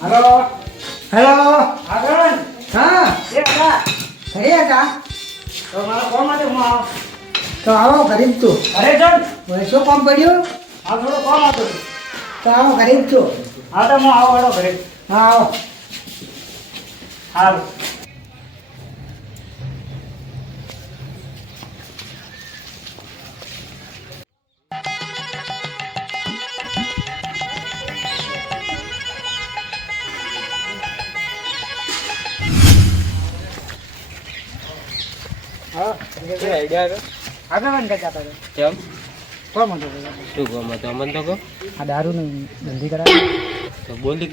Hello. Hello. આગળ. હા. એ હતા ઘરે હતા? તો મારા કોણ માટે હું આવો. તો આવો જ છું અરે હવે શું કામ પડ્યું? આ થોડું કોણ હતું. તો આવો જ છું હા તો હું આવો ઘરે. હા આવો. સારું આગળ કરતા કેમ? કોણ શું કહો. આ ધંધી કરાવે તો બોલી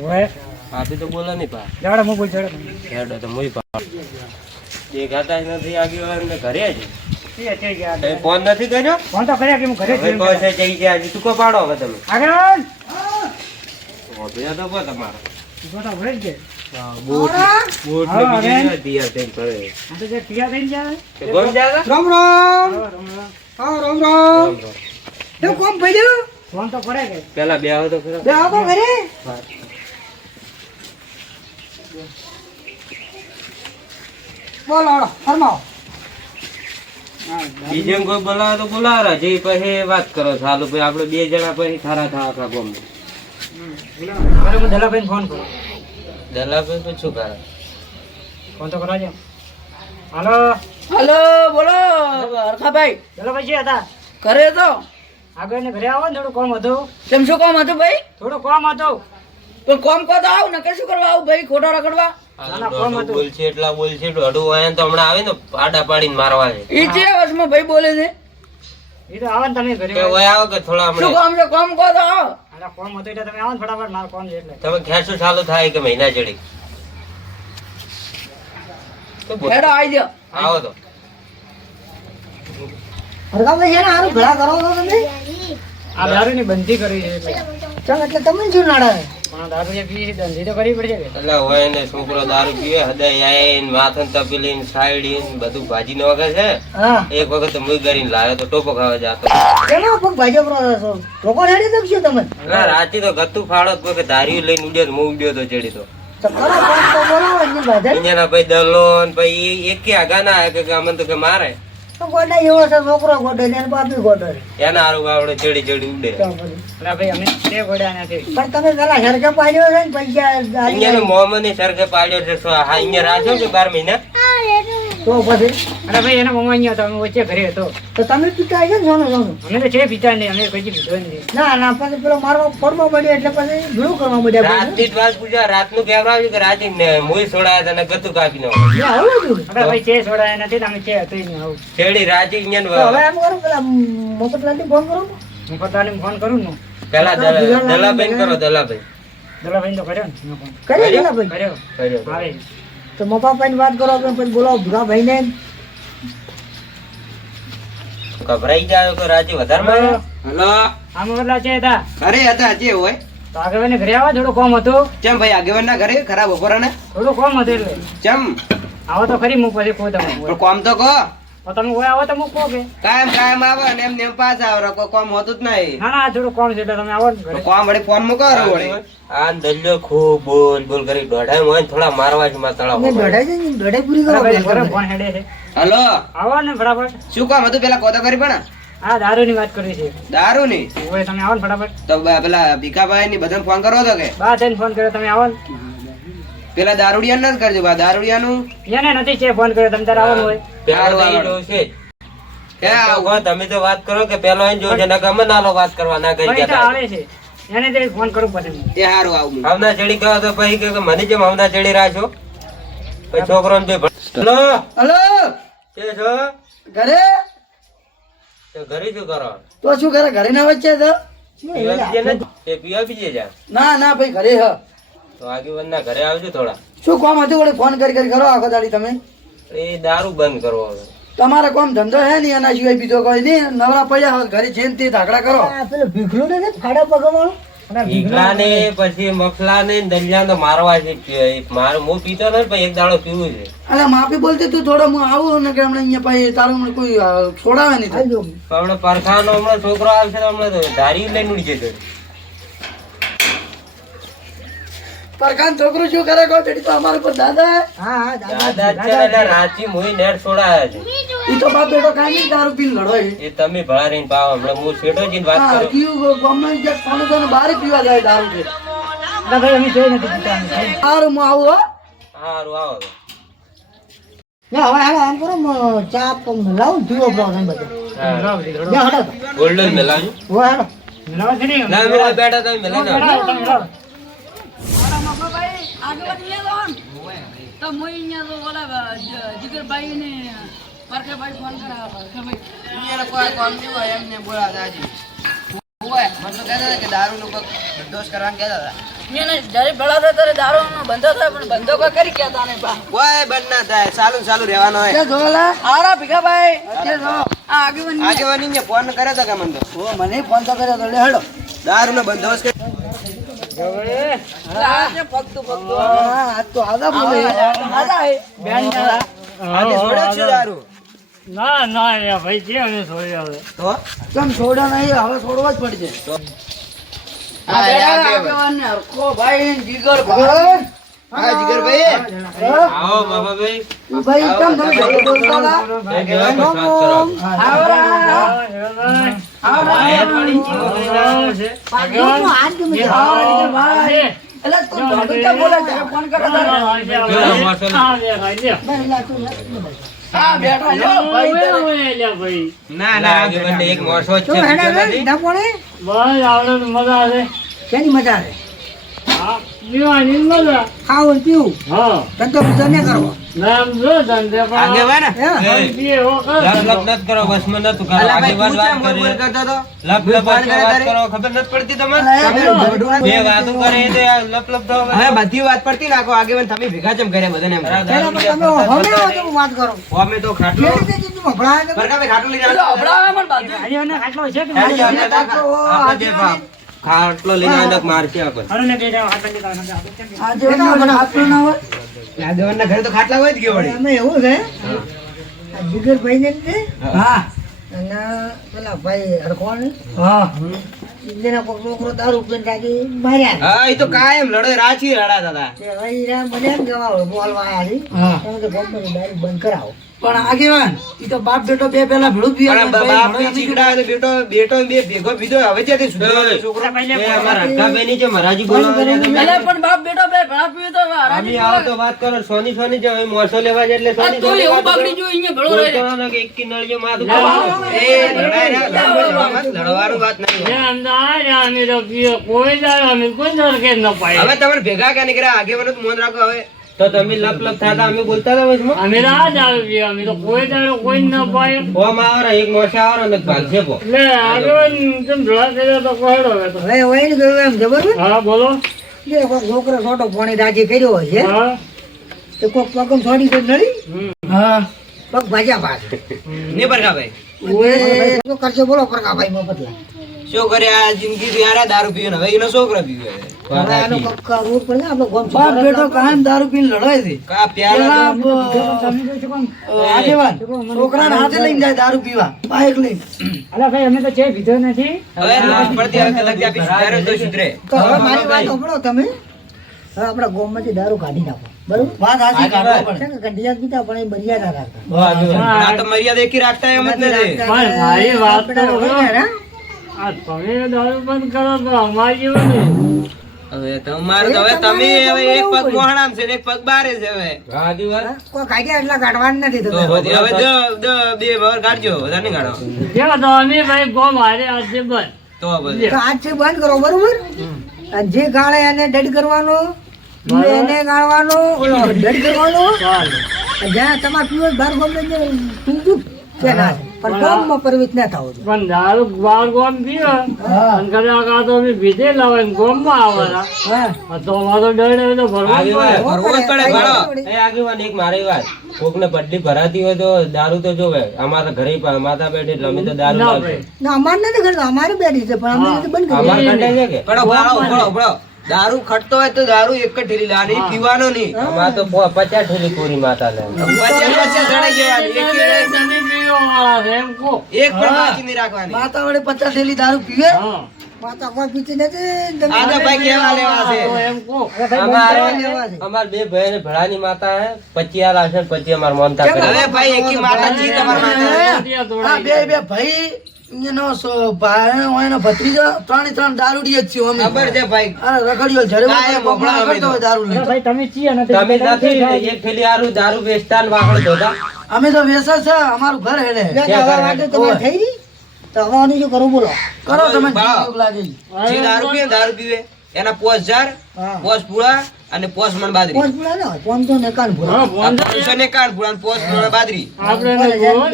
હોય આપી તો બોલો નહીં પા જાડે હું બોલ જાડે. હેડો તો મુઈ પા દેખાતા જ નથી આગેવાન ને ઘરે જ. ફોન નથી કર્યો? ફોન તો કર્યા કે હું ઘરે છે જઈ ગયા હજી. પાડો હવે તમે? આગળ! તો તમારે જ છે ને. ના જે થઈને જાય તે ગમ જાગા? રામ રામ. હા, રામ રામ. હા રામ રામ. રામ રામ. શું કામ પડ્યું ફોન તો પડે કે. પેલા બે આવો તો ખરા. બે આવો ઘરે બોલો ફરમાવો. બીજે કોઈ બોલાવે તો બોલાવે જે પછી વાત કરો. ચાલુ પછી આપણે બે જણા પછી થારા થા આખા ગમ અરે હું ફોન કરું. દલાભાઈ તો શું કરે? ફોન તો કરાવજો હાલો. હલો બોલો. હરખાભાઈ. દલાભાઈ છે હતા. ઘરે તો આગળ ને ઘરે આવો ને થોડું કોમ હતું. કેમ શું કોમ હતું ભાઈ? થોડું કોમ હતું. પણ કોમ કહો તો આવ ને કે શું કરવા આવું ભાઈ? ખોટો રખડવા? ના, ના, કોમ હતું. બોલશે એટલા બોલશે દોઢું વાયન તો હમણાં આવે ને આડા પાડીને મારવા છે એ જે વર્ષમાં ભાઈ બોલે છે. એ તો આવો ને તમે ઘરે. આવો કે થોડા શું કામ છે? કામ તો આવો. આલા કામ હતું એટલે તમે આવો ને ફટાફટ મારું કામ છે એટલે. તમે ખેંચું ચાલુ થાય કે મહિના ચડી તો બોલ. આવી જાઓ. આવો તો. હરગામભાઈ છે ને હારું ભેળા કરો છો તમે? આ દારૂની બંધી કરી છે એટલે. ચાલ એટલે તમે શું નાડા દારૂ પીએ ધંધી તો કરવી પડશે એટલે હોય ને છોકરો દારૂ પીવે હૃદય આઈને માથન તપેલીને સાઈડીને બધું ભાજીને વગર છે? એક વખત મુઈ કરીને લાવ્યો તો ટોપો ખાવા જતો. કેનો પગ ભાજપ લોકો રેડી દબશો તમે? ના રાતે તો ગતું ફાળો તો કોઈ ધાર્યું લઈને ઉડ્યો તો ઉડ્યો તો ચડી તો. ભાઈ. દલો પછી એક આગા ના કે અમને તો કે મારે. ગોડા એવો છે છોકરો ગોડે ને બાપી ગોડે એના હારું બાવડે ચડી ચડી ઉડે. તો ભાઈ અમે તે ઘોડ્યા નથી પણ તમે પેલા સરખે પાડ્યો છે ને પૈસા અહીંયા મોહમ્મદની સરખે પાડ્યો છે હા અહીંયા રાખ્યો કે બાર મહિના. તો પછી? અરે ભાઈ એના મમ્મા અહીંયા હતા અમે વચ્ચે ઘરે હતો. તો તમે પીતા આવી ને સોનું સોનું અમે તો છે પીતા નહીં અમે કઈ પીધો નહીં. ના ના પણ પેલો મારવા ફોડમાં પડ્યો એટલે પછી ભૂલું કરવા મળ્યા રાતની જ વાત પૂછ્યા રાત કેવડાવ્યું કે રાતે ને મુઈ છોડાયા તને ગતું કાપી નો આવું અરે ભાઈ છે સોડાયા નથી તમે છે હતો નહીં આવું. છેડી રાજી તો હવે એમ કરો પેલા મફતલાલથી ફોન કરો. હું પોતાને ફોન કરું ને પેલા દલાબેન કરો. દલાભાઈ દલાભાઈ તો કર્યો ને કર્યો કર્યો? કર્યો. આવે તો મપા પાઈને વાત કરો કે પછી બોલાવો. ભૂરા ભાઈને. ગભરાઈ જાય તો રાજી વધારે માર્યો હલો. આમ બદલા છે હતા. ઘરે હતા જે હોય. તો આગળ ને ઘરે આવો થોડું કોમ હતું? ચમ ભાઈ આગેવાન ના ઘરે ખરાબ બપોરાને થોડું કોમ હતું એટલે. ચમ. આવો તો ખરી મુ પછી કહું તમે કોમ તો કહો. તમે કોઈ આવો તો મૂકો કે. કાયમ કાયમ આવે ને એમ આવે કોઈ કોમ હોતું જ નહીં. હા ના થોડું કોમ છે તમે આવો ને કોમ વળી ફોન મૂકો વળી. આ દલ્યો ખૂબ બોલ બોલ કરી દોઢાઈ હોય થોડા મારવા જ માં તળાવ દોઢાઈ છે દોઢાઈ પૂરી કરો અરે ભાઈ ઘરે પેલા. ફોન હેડે છે. હલો. આવો ને ફટાફટ. શું કામ હતું? પેલા કોતો કરી પણ. હા દારૂ ની વાત કરવી છે. દારૂ ની તમે આવો ને ફટાફટ. તો પેલા ભીખાભાઈ ની બધાને ફોન કરો તો કે? બા થઈને ફોન કર્યો તમે આવો ને. પેલા દારૂડિયા જ કરજો બા દારૂડિયાનું. એને નથી છે ફોન કર્યો તમે તારે આવવાનું હોય. પેલો તો ઈ હારું, ડોસે જ. કે આવો. તમે તો વાત કરો કે પેલો એને જોજે નકર ગમે નાલો વાત કરવા ના તો જતા આવે છે. એને તે ફોન કરું પછી એ હારું આવું. હમણાં ચડી ગયો તો પછી કે મને જેમ હમણાં ચડી રહ્યા છો પછી છોકરો ને હલો? હલો? કે છો? ઘરે? ઘરે શું કરો? તો શું કરે? ઘરે ના વચ્ચે તો? ના ના ભાઈ ઘરે હ. તો આગેવાન ઘરે આવજો થોડા. શું કામ હતું વળી? ફોન કરી કરી કરો આખો દાડી તમે? એ દારૂ બંધ કરવો હવે. તમારે કોમ ધંધો હે નહીં એના સિવાય બીજો કોઈ નહીં? નવરા પડ્યા હોય ઘરે જેમ તે ધાકડા કરો. પેલો ભીખલું ને ફાડા પગવાનું ઈગલા પછી મફલા ને દલિયા તો મારવા છે માર હું પીતો નથી પણ એક દાડો પીવું છે. અરે માફી બોલતી તું થોડો હું આવું ને કે હમણાં અહીંયા પછી તારું હમણાં કોઈ છોડાવે નહીં થાય હમણાં પરખાનો હમણાં છોકરો આવશે હમણાં તો ધારી લઈને ઉડી જતો પરખાન છોકરું શું કરે કહો? બેટી તો અમારા ઉપર દાદા હે. હા દાદા છે એટલે રાંચી મોઈ નેટ છોડાયા છે. ઈ તો બાપ બેટો કાઈ નહીં દારૂ પીન લડો એ તમે ભળા રહીને પાવો હમણાં હું છેડો જીન વાત કરું. કયું ગમે જે સામે તો બહાર પીવા જાય દારૂ છે. ના ભાઈ અમે જોઈ નથી પીતા. સારું, હું આવું હો. સારું આવો ના, હવે હાલો એમ કરો ચા પ- લાવો બ્રો તમે બધા. ગોલ્ડન નહીં. ના મેલા બેઠા તમે મેલા ના મેળાવા, તમે મેળાવા. મગનભાઈ, આગેવાન અહીંયા જાઓ તો હું અહીંયા તો ઓલા જ- જીગરભાઈને પરખેભાઈ ફોન કરાવો. પરખેભાઈ. અહીંયા કોઈ કામ નહીં હોય એમને બોલાવતા હજી. હોય, મને તો કહેતા કે દારૂનો કોક દોષ કરવાનું કહેતા હતા. એને જ્યારે ભેળા ત્યારે દારૂનો બંધો થાય પણ બંધો કોઈ કરી કહેતા નહીં બા. કોઈ બંધ ના થાય ચાલુ ચાલુ રહેવાનો હોય જોયેલા? હારા ભીખાભાઈ ક્યાં જો? આગેવાન આગેવાની ફોન કર્યો હતો કે મને તો મને ફોન તો કર્યો તો લે હેડો દારૂનો ના ના ભાઈ જે હવે છોડી હવે તો કેમ છોડ્યા નહીં હવે છોડવા જ પડશે ભાઈ જીગર ભાઈ હા જીગરભાઈ આવો બાબાભાઈ ભાઈ કેમ તમે બોલતા હતા? મજા આવે. મજા આવે? ખાવું પીવું. ધંધો બીજો કરવો બધી વાત પડતી નાખો આગેવાન તમે ભેગા ચમ કર્યા બધાને ખાટલો છે ખાટલો, આપણે જે લઈને આદક મારશે આપણે અરે ને જાવ, હાથ લઈને આ. આજે ના મને આપતું ના હોય. આગેવાનના ઘરે તો ખાટલા હોય જ કે વળી? અમે એવું છે આ જીગરભાઈ ને જ હા. અને પેલા ભાઈ હરકોણ હા. જેના કોક છોકરો દારૂ પીને રાજી માર્યા હા એ તો કાયમ લડો રાચી લડાતા હતા તે ભાઈ રા મને એમ બોલવા આવ્યા છે. તો ગમે દારૂ બંધ કરાવો. પણ આગેવાન ઈ તો બાપ બેટો બે પેલા ભેળું પીવા પણ ચીકડા અને બેટો બેટો બે ભેગો પીધો હવે ત્યાંથી સુધરેલો છોકરો? એ અમારા હક્કાભાઈ છે મહારાજી બોલાવવા છે પણ બાપ બેટો બે ભેળા પીવે તો હરાજી આવો તો વાત કરો સોની સોની જે હવે મોસો લેવા જાય એટલે સોની તોય એવું બગડી કરો. અહીંયા ભેળો રહી. બોલતો એક કી નળિયો માથું એ લડાઈ રહ્યા, લડવામાં મત લડવાનું વાત નહીં જે અમે તો પીએ, કોઈ દાડો અમે કોઈ દાડો કે ન પાય હવે તમે ભેગા ક્યાં નીકળ્યા આગેવાનો તો મોન રાખો હવે. તો તમે લપ લપ થતા અમે બોલતા હતા વચમાં? અમે તો આ જ આવી અમે તો કોઈ દાડો કોઈ ન પાય ઓમ આવરો, એક મોસે આવરો ને ભાગશે પો. તેમ કર્યા તો કોયડો હવે તો. હવે હોય ને ગયું એમ ખબર હા બોલો. કોક છોકરો છોટો પાણી રાજી કર્યો હોય છે. હા. તો કોક પગમ છોડી કોઈ નડી? હા. પગ ભાજ્યા ભાગ નહીં પરખાભાઈ ઓએ શું કરશો બોલો પ્રકાભાઈ મફતલા શું કરે આ જિંદગી હારા દારૂ પીયો ને હવે એનો છોકરો ગામ બાપ બેટો કાયમ દારૂ પીને લડાય છે. આગેવાન. છોકરાને હાથે લઈને જાય દારૂ પીવા. બાઈક લઈને. અલા ભાઈ અમે તો છે પીધો નથી. હવે પડતી હવે કલાક આપી સુધરે. હવે મારી વાત સાંભળો તમે. હવે આપણા ગામમાંથી દારૂ કાઢી નાખો. બરોબર? વાત સાચી કાઢવો પડે છે કે ગંડિયા જ પીતા પણ એ મર્યાદા રાખતા. પણ આ તો મર્યાદા એકી રાખતા એમ જ નથી. પણ મારી વાત તો આપણે કરો. હોય ને, આ તમે દારૂ બંધ કરો તો અમારે જેવું નહીં હવે તમારું તો હવે તમે હવે એક પગ મોહણામ છે ને એક પગ બારે છે હવે. સાચી વાત. હા? કોઈ કાઢ્યા એટલા કાઢવાના નથી તો તમે પછી હવે દ- દ- બે વર કાઢજો વધારે નહીં કાઢો. જેવા તો અમે ભાઈ ગો મારે આજે બંધ. તો પછી તો બંધ કરો બરોબર? અને જે ગાળે એને ડેડ કરવાનો એને ગાળવાનો ઓલો ડેડ કરવાનો જ્યાં તમારે પીવો બાર ગમે તે પીવું કે ના પણ ગામમાં પરવિત ના થાવ. પણ દારૂ બાર ગોમ પીવો. અને કદાચ આ તો અમે ભીધેલા હોય ગોમમાં આવવાના તો અમારો ડર તો ભરવો પડે. ભરવો પડે ભરો. એ આગેવાન એક મારી વાત. કોકને બદલી ભરાતી હોય તો દારૂ તો જોવે. અમારા ઘરે માતા બેઠી એટલે અમે તો દારૂ ના. અમારે નથી ઘર અમારે બેઠી છે પણ અમે બંધ કરી અમારે છે કે? પડો ઉભળો ઉભળો દારૂ ખટતો હોય તો દારૂ એક જ ઠેલી લાવવાની પીવાનો નહીં. અમારે તો પચાસ ઠેલી કોરી માતા લે પચાસ પચાસ જણાઈ ગયા. એક પણ બાકી નહીં રાખવાની. માતા વડે પચાસ થેલી દારૂ પીવે? હા. માતા કોઈ પીતી નથી? તમે ભાઈ કેવા લેવા છે? અરે ભાઈ અમારે કરવા અમાર બે ભાઈ ભેળાની માતા હે પચી આલા છે પચી અમાર મોનતા કરે. ભાઈ એકી માતાજી તમારા માતા. બે બે ભાઈ એનો ભાઈ હોય એનો ભત્રીજો ત્રણે ત્રણ દારૂડી જ છીએ અમે. ખબર છે ભાઈ. અરે રખડ્યો જડે કાયમ કરતો તો. હોય દારૂ લઈને. તમે નથી એક થેલી હારું દારૂ વેચતા ને વાહણ ધોતા. અમે તો વેસા છે અમારું ઘર હેડે. ઘર તમારે થઈ રહી? તો હવે આનું શું બોલો. કરો તમે લાગે. દારૂ પીએ દારૂ પીવે. એના પોસ ઝાર હા. પોસ પૂળા અને પોસ મણ બાદરી. પાંચ પૂરા ના હોય, તો ને કાન પૂરા. આ પાંચસો ને કાન પૂળા પોસ મણ બાદરી.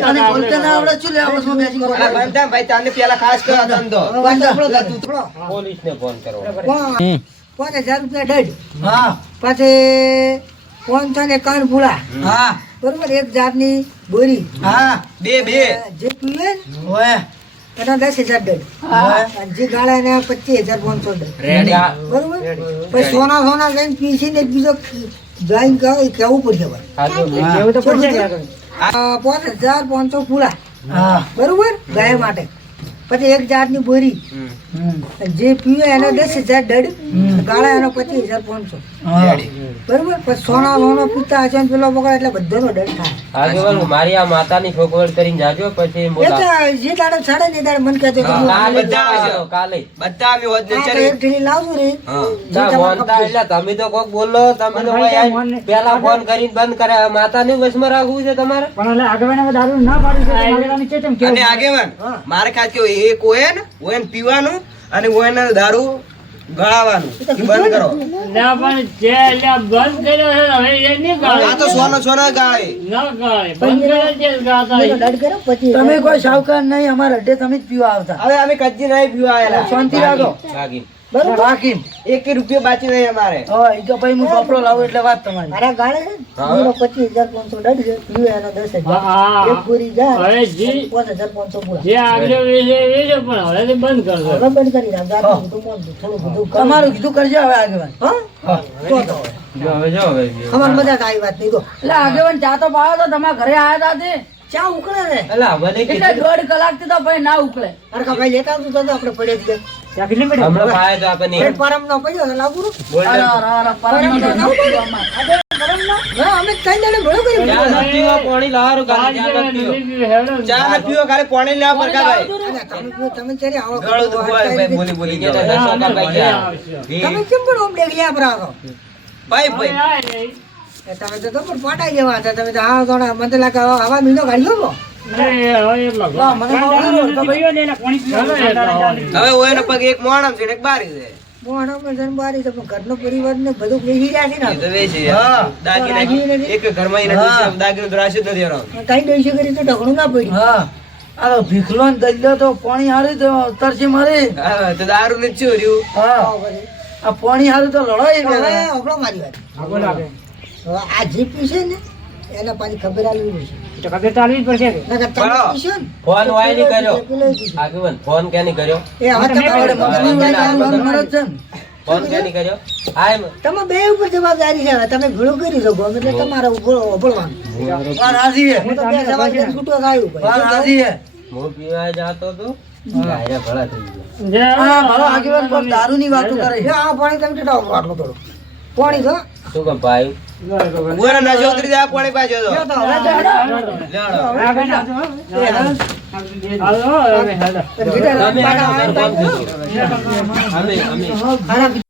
અને બોલતા ના આવડે શું લેવા બસમાં બેસી બોલો? બંધા ભાઈ તને પેલા ખાસ કરો ધંધો હવે વાંધો આપણો પોલીસ ને ફોન કરો. પાંચ પાંચ હજાર રૂપિયા દંડ હા. પછી પાંચસો ને કાન પૂરા હા. બરોબર એક જાતની બોરી. હા બે બે. જે પીવે એના દસ હજાર દંડ. જે ગાળા એને પચીસ હજાર પાંચસો દંડ. બરોબર? પછી સોના સોના લઈને પીસી ને બીજો જોઈન કહે કેવું પડશે પાંચ હજાર પાંચસો પૂરા બરોબર? ગાય માટે. પછી એક જાતની બોરી. જે પીવે એનો દસ હજાર દંડ ગાળા એનો પચીસ હજાર પાંચસો. બરોબર પછી સોના સોનો પીતા હશે ને પેલો પકડે એટલે બધાનો દંડ થાય. આગેવાન મારી આ માતાની છોકવડ કરીને જાજો પછી એ બોલા તો જે દાડે છાડે ને એ દાડે મને કહેતો કે હું કાલે બધા કાલે. બધા અમે હોદ ને આ તો ચરી એક ઢીલી લાવજો રે. હા. જે ના તમારે મોનતા એટલે તમે તો કોક બોલો તમે તો પેલા ફોન કરીને બંધ કરે માતા ને વશમાં રાખવું છે તમારે? અને આગેવાન મારે ખાસ એક હોય ને પીવાનું અને ઓયન દારૂ ગળાવાનું. એ બંધ કરો. આ તો સોનો સોનો ગાળે દંડ કર્યો પછી તમે કોઈ સાવકાર નહીં અમારા અડ્ડે તમે જ પીવા આવતા. હવે અમે કચ્છી નહીં પીવા આવેલા. શાંતિ રાખો. બરોબર? બાકી એક રૂપિયો બાકી નહીં અમારે. હા ઈ તો ભાઈ હું કપડો લાવું એટલે વાત તમારી. મારા ગાળે છે? હા. ને, એનો પચીસ હજાર પાંચસો દંડ છે પીવે એનો દસ હજાર. એક પૂરી જાય પાંચ હજાર પાંચસો પૂરા. હવે બંધ કરી નાખ જાતું બધું થોડું બધું તમારું કીધું કરજો હવે આગેવાન. હા? તો તો. હવે. જો હવે. અમારે બધા કાંઈ વાત નહીં. તો એટલે આગેવાન ચા તો પાડો તો તમારા ઘરે આવ્યા હતા તે? ચા ઉકળે ને એટલે કીધું દોઢ કલાકથી તો ભાઈ ના ઉકળે. અરે ભાઈ લેતા આવતું તો તો આપણે પડે જ તમે તો પાટાઈ જેવા હતા. તમે તો હા થોડા મને લાગે હવા આવા મહિનો કાઢ્યો હવે ઓયનો પગ એક મોણમ છે ને એક બારી છે. મોહનો પણ જન્મવારી છે, પણ ઘરનો પરિવાર ને બધું વેચી રહ્યા છે ને વેચી યાર. એક ઘરમાં ઈ નથી દાગીનું તો રાશિ જ નથી એનો. કઈ દઈશું કરી તો ઢગલું ના પડ્યું. હા. આ ભીખલો ને દલ્યો તો પાણી હારી તો તરસી મારી. તો દારૂ ને હા. આ પાણી હારી તો લડાઈ મારી વાત. આ જીપી છે ને એને પાછી ખબર આલવી પડશે. નકર તમે બરાબર. પીશો ને. ફોન વાયની કર્યો. તે. આગેવાન ફોન કે ની કર્યો? એ હવે તમારે વાત આલવાનું છે ફોન કે ની કર્યો? હા એમ. તમે બે ઉપર જવાબદારી છે તમે ભેળું કરી શકો એટલે તમારે ઉભો- ઉભળવાનું આ રાજી હે. હું તો બે જવાબદારી છૂટો થાય ઉપર. આ રાજી હે. હું પીવા જાતો તો ભલા થઈ ગયા. હા મારો આગેવાન દારૂ ની વાતો કરે છે. આ પાણી તમે ટેટાવો વાટલો થોડું. પાણી તો શું કામ ભાઈ? ઉતરી પાણી જો તો. હવે હેડો. અમે અમે.